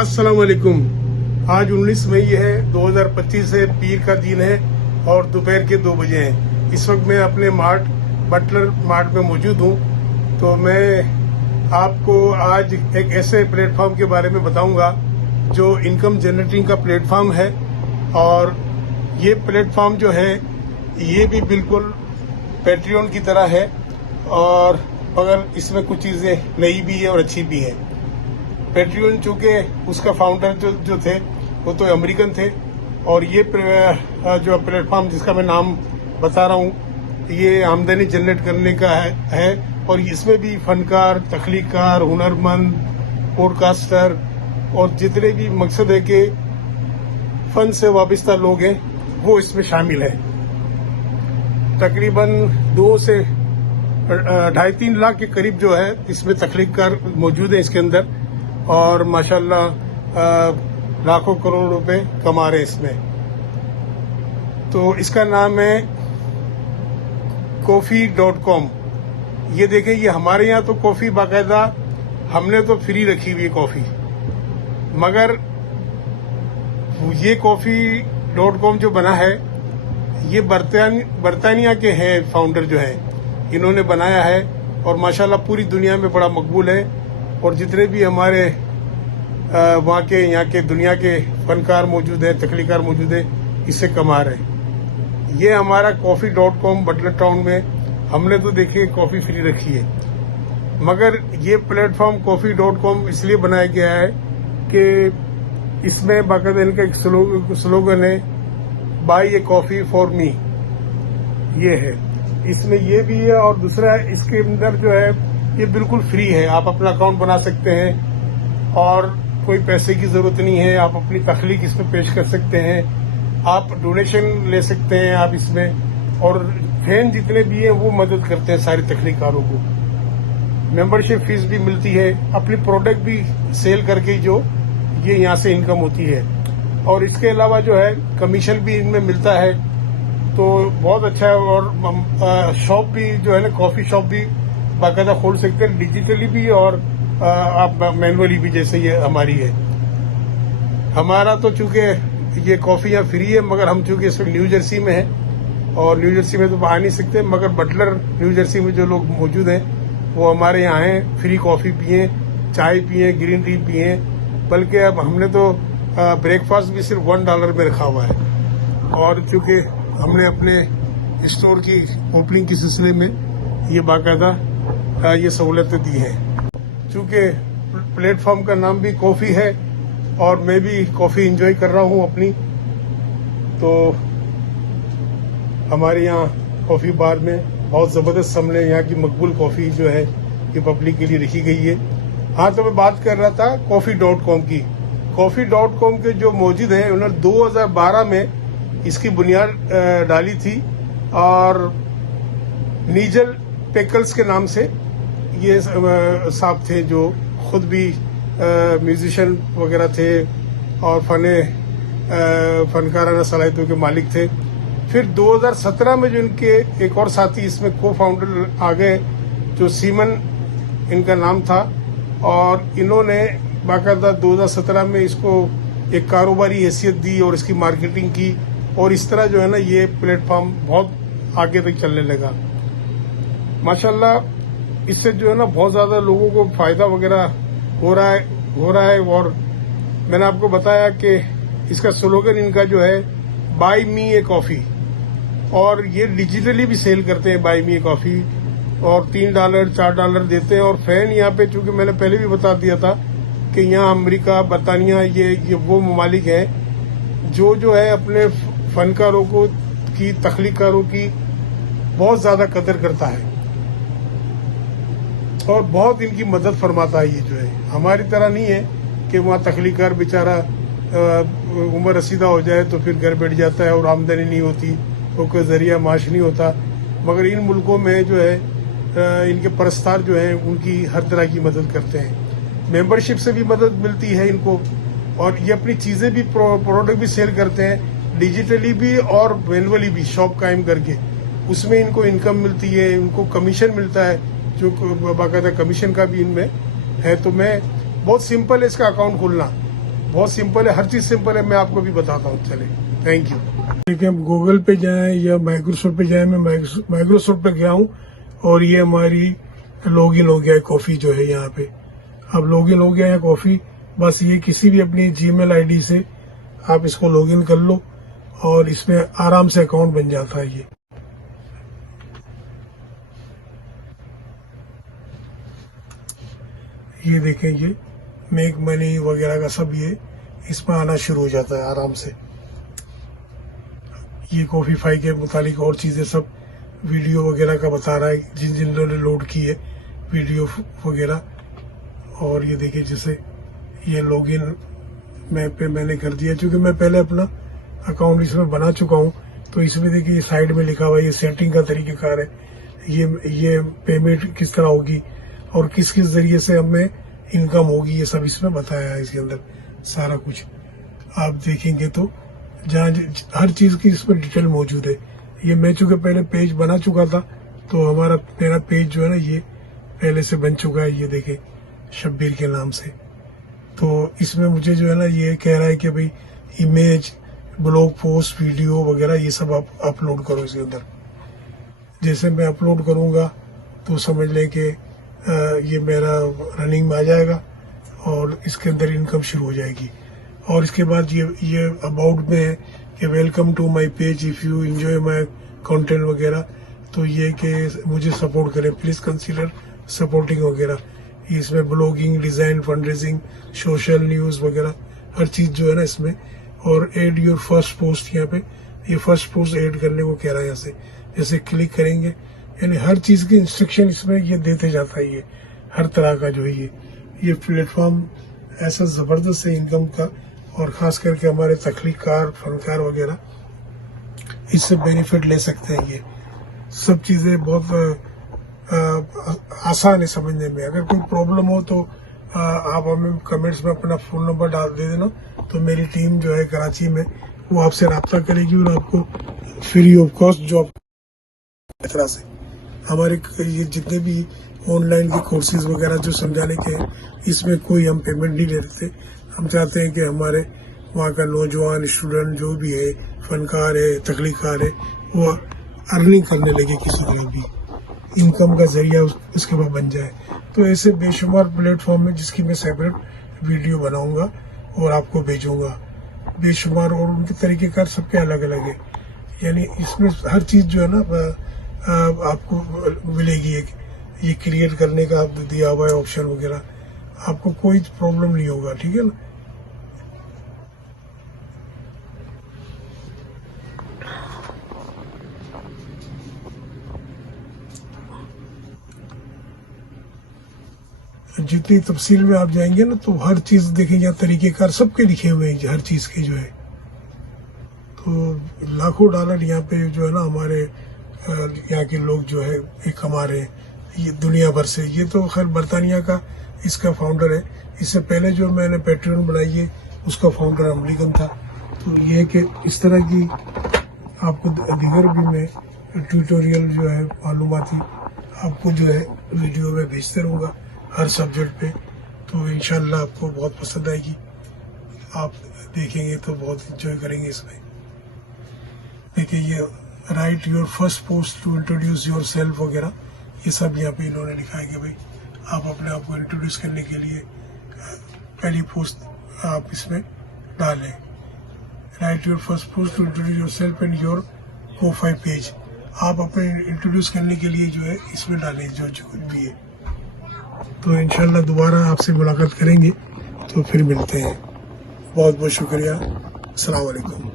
अस्सलाम वालेकुम। आज 19 मई है 2025 है, पीर का दिन है और दोपहर के 2 बजे हैं। इस वक्त मैं अपने बटलर मार्ट में मौजूद हूँ। तो मैं आपको आज एक ऐसे प्लेटफॉर्म के बारे में बताऊंगा जो इनकम जनरेटिंग का प्लेटफॉर्म है। और ये प्लेटफॉर्म जो है ये भी बिल्कुल पैट्रियन की तरह है, और मगर इसमें कुछ चीज़ें नई भी है और अच्छी भी है। पैट्रियन चूंकि उसका फाउंडर जो थे वो तो अमेरिकन थे, और ये जो प्लेटफॉर्म जिसका मैं नाम बता रहा हूँ ये आमदनी जनरेट करने का है। और इसमें भी फनकार, तख्लीकार, हुनरमंद, पॉडकास्टर और जितने भी मकसद है कि फन से वाबस्ता लोग हैं वो इसमें शामिल है। तकरीबन 2 से 2.5-3 लाख के करीब जो है इसमें तख्लीकार मौजूद है इसके अंदर, और माशाल्लाह लाखों करोड़ रुपए कमा रहे हैं इसमें। तो इसका नाम है Ko-fi.com। ये देखें, ये हमारे यहाँ तो कॉफी बाकायदा हमने तो फ्री रखी हुई है कॉफी, मगर ये Ko-fi.com जो बना है ये बरतानिया के हैं फाउंडर जो हैं, इन्होंने बनाया है और माशाल्लाह पूरी दुनिया में बड़ा मकबूल है। और जितने भी हमारे वहाँ के यहाँ के दुनिया के फनकार मौजूद है, तख्लीकार मौजूद है, इससे कमा रहे हैं। ये हमारा Ko-fi.com बटलर टाउन में हमने तो देखिए कॉफी फ्री रखी है, मगर ये प्लेटफॉर्म Ko-fi.com इसलिए बनाया गया है कि इसमें बाकायदा इनका एक स्लोगन है, buy a coffee for me. ये है, इसमें ये भी है। और दूसरा इसके अंदर जो है ये बिल्कुल फ्री है, आप अपना अकाउंट बना सकते हैं और कोई पैसे की जरूरत नहीं है। आप अपनी तख्लीक इसमें पेश कर सकते हैं, आप डोनेशन ले सकते हैं आप इसमें, और फैन जितने भी हैं वो मदद करते हैं सारी तख्लीकारों को। मेंबरशिप फीस भी मिलती है, अपनी प्रोडक्ट भी सेल करके जो ये यहाँ से इनकम होती है। और इसके अलावा जो है कमीशन भी इनमें मिलता है, तो बहुत अच्छा है। और शॉप भी जो है ना, कॉफी शॉप भी बाकायदा खोल सकते हैं, डिजिटली भी और आप मैनुअली भी, जैसे ये हमारी है। हमारा तो चूंकि ये कॉफी यहाँ फ्री है, मगर हम चूंकि इस न्यू जर्सी में है और न्यू जर्सी में तो आ नहीं सकते, मगर बटलर न्यू जर्सी में जो लोग मौजूद हैं वो हमारे यहाँ हैं, फ्री कॉफी पिए, चाय पिए, ग्रीन टी पिए। बल्कि अब हमने तो ब्रेकफास्ट भी सिर्फ $1 में रखा हुआ है। और चूंकि हमने अपने स्टोर की ओपनिंग के सिलसिले में ये बाकायदा ये सहूलतें दी हैं। चूंकि प्लेटफॉर्म का नाम भी कॉफी है और मैं भी कॉफी एंजॉय कर रहा हूँ अपनी, तो हमारे यहाँ कॉफी बार में बहुत जबरदस्त हमने यहाँ की मकबूल कॉफी जो है ये पब्लिक के लिए रखी गई है। हाँ, तो मैं बात कर रहा था Ko-fi.com की। Ko-fi.com के जो मौजूद है उन्होंने 2012 में इसकी बुनियाद डाली थी, और नीजल पेकल्स के नाम से ये साहब थे जो खुद भी म्यूजिशियन वगैरह थे और फनकाराना सलाहियतों के मालिक थे। फिर 2017 में जो इनके एक और साथी इसमें को फाउंडर आ गए, जो सीमन इनका नाम था, और इन्होंने बाकायदा 2017 में इसको एक कारोबारी हैसियत दी और इसकी मार्केटिंग की, और इस तरह जो है ना ये प्लेटफॉर्म बहुत आगे तक चलने लगा। माशाल्लाह इससे जो है ना बहुत ज्यादा लोगों को फायदा वगैरह हो रहा है। और मैंने आपको बताया कि इसका स्लोगन इनका जो है बाय मी ए कॉफी, और ये डिजिटली भी सेल करते हैं बाय मी ए कॉफी, और $3 $4 देते हैं। और फैन यहाँ पे, चूंकि मैंने पहले भी बता दिया था कि यहाँ अमेरिका, बरतानिया, ये वो ममालिक हैं जो है अपने फनकारों को की, तख्लीकारों की बहुत ज्यादा कदर करता है और बहुत इनकी मदद फरमाता है। ये जो है हमारी तरह नहीं है कि वहाँ तख्लीकार बेचारा उम्र रसीदा हो जाए तो फिर घर बैठ जाता है और आमदनी नहीं होती, तो कोई जरिया माश नहीं होता। मगर इन मुल्कों में जो है इनके परस्तार जो हैं उनकी हर तरह की मदद करते हैं। मेंबरशिप से भी मदद मिलती है इनको, और ये अपनी चीजें भी, प्रोडक्ट भी सेल करते हैं, डिजिटली भी और मैनुअली भी, शॉप कायम करके उसमें इनको इनकम मिलती है, उनको कमीशन मिलता है, जो बाकायदा कमीशन का भी इनमें है। तो मैं बहुत सिंपल है इसका अकाउंट खोलना, بہت سمپل ہے, ہر چیز سمپل ہے, میں آپ کو بھی بتاتا ہوں. چلے, تھینک یو. دیکھیں ہم گوگل پہ جائیں یا مائکروسافٹ پہ جائیں, میں مائکروسافٹ پہ گیا ہوں اور یہ ہماری لاگ ان ہو گیا ہے کافی جو ہے یہاں پہ. اب لاگ ان ہو گیا ہے کافی, بس یہ کسی بھی اپنی جی میل آئی ڈی سے آپ اس کو لاگ ان کر لو اور اس میں آرام سے اکاؤنٹ بن جاتا ہے. یہ دیکھیں, یہ میک منی وغیرہ کا سب یہ اس میں آنا شروع ہو جاتا ہے آرام سے. یہ کافی فائی کے متعلق اور چیزیں سب ویڈیو وغیرہ کا بتا رہا ہے جن لوگوں نے لوڈ کی ہے ویڈیو وغیرہ. اور یہ دیکھیں جیسے یہ لاگ ان میں نے کر دیا, چونکہ میں پہلے اپنا اکاؤنٹ اس میں بنا چکا ہوں. تو اس میں دیکھیں یہ سائڈ میں لکھا ہوا ہے, یہ سیٹنگ کا طریقہ کار ہے, یہ پیمنٹ کس طرح ہوگی اور کس ذریعے سے ہمیں انکم ہوگی, یہ سب اس میں بتایا ہے اس کے اندر سارا کچھ. آپ دیکھیں گے تو جہاں ہر چیز کی اس میں ڈیٹیل موجود ہے. یہ میں چونکہ پہلے پیج بنا چکا تھا تو میرا پیج جو ہے نا یہ پہلے سے بن چکا ہے, یہ دیکھیں شبیر کے نام سے. تو اس میں مجھے جو ہے نا یہ کہہ رہا ہے کہ بھئی امیج, بلاگ پوسٹ, ویڈیو وغیرہ یہ سب آپ اپلوڈ کرو اس کے اندر. جیسے میں اپلوڈ کروں گا تو سمجھ لیں کہ یہ میرا رننگ میں آ جائے گا اور اس کے اندر انکم شروع ہو جائے گی. اور اس کے بعد یہ اباؤٹ میں ہے کہ welcome to my page, if you enjoy my content وغیرہ. تو یہ کہ مجھے سپورٹ کریں, پلیز کنسیڈر سپورٹنگ وغیرہ. اس میں blogging, design, fundraising, social news وغیرہ ہر چیز جو ہے نا اس میں. اور ایڈ یور فرسٹ پوسٹ, یہاں پہ یہ فرسٹ پوسٹ ایڈ کرنے کو کہہ رہا ہے. یہاں سے جیسے کلک کریں گے یعنی ہر چیز کی انسٹرکشن اس میں یہ دیتے جاتا ہے. یہ ہر طرح کا جو ہے یہ پلیٹ فارم ایسا زبردست ہے انکم کا, اور خاص کر کے ہمارے تخلیق کار, فنکار وغیرہ اس سے بینیفٹ لے سکتے ہیں. یہ سب چیزیں بہت آسان ہے سمجھنے میں. اگر کوئی پرابلم ہو تو آپ ہمیں کمنٹس میں اپنا فون نمبر ڈال دے دینا, تو میری ٹیم جو ہے کراچی میں وہ آپ سے رابطہ کرے گی اور آپ کو فری آف کاسٹ جو آپ طرح سے ہمارے یہ جتنے بھی آن لائن کے کورسز وغیرہ جو سمجھانے کے ہیں اس میں کوئی ہم پیمنٹ نہیں لیتے. ہم چاہتے ہیں کہ ہمارے وہاں کا نوجوان اسٹوڈنٹ جو بھی ہے, فنکار ہے, تخلیق کار ہے, وہ ارننگ کرنے لگے کسی طرح بھی, انکم کا ذریعہ اس کے بعد بن جائے. تو ایسے بے شمار پلیٹ فارم ہے جس کی میں سیپریٹ ویڈیو بناؤں گا اور آپ کو بھیجوں گا. بے شمار, اور ان کے طریقہ کار سب کے الگ الگ ہے. یعنی اس میں ہر چیز جو ہے نا آپ کو ملے گی. یہ کریٹ کرنے کا دیا ہوا ہے آپشن وغیرہ, آپ کو کوئی پرابلم نہیں ہوگا. ٹھیک ہے نا. جتنی تفصیل میں آپ جائیں گے نا تو ہر چیز دیکھیں, یا طریقہ کار سب کے لکھے ہوئے ہیں ہر چیز کے جو ہے. تو لاکھوں ڈالر یہاں پہ جو ہے نا ہمارے یہاں کے لوگ جو ہے یہ کما رہے ہیں, یہ دنیا بھر سے. یہ تو خیر برطانیہ کا اس کا فاؤنڈر ہے. اس سے پہلے جو میں نے پیٹریون بنائی ہے اس کا فاؤنڈر امریکن تھا. تو یہ کہ اس طرح کی آپ کو دیگر بھی میں ٹیوٹوریل جو ہے معلوماتی آپ کو جو ہے ویڈیو میں بھیجتے رہوں گا ہر سبجیکٹ پہ. تو انشاءاللہ آپ کو بہت پسند آئے گی, آپ دیکھیں گے تو بہت انجوائے کریں گے اس میں. دیکھیں یہ write your first post to introduce yourself وغیرہ یہ سب یہاں پہ انہوں نے لکھا ہے کہ بھائی آپ اپنے آپ کو انٹروڈیوس کرنے کے لیے پہلی پوسٹ آپ اس میں ڈالیں. Write your first post to introduce yourself and your profile page. آپ اپنے انٹروڈیوس کرنے کے لیے جو ہے اس میں ڈالیں جو کچھ بھی ہے. تو انشاءاللہ دوبارہ آپ سے ملاقات کریں گے, تو پھر ملتے ہیں. بہت بہت شکریہ. السلام علیکم.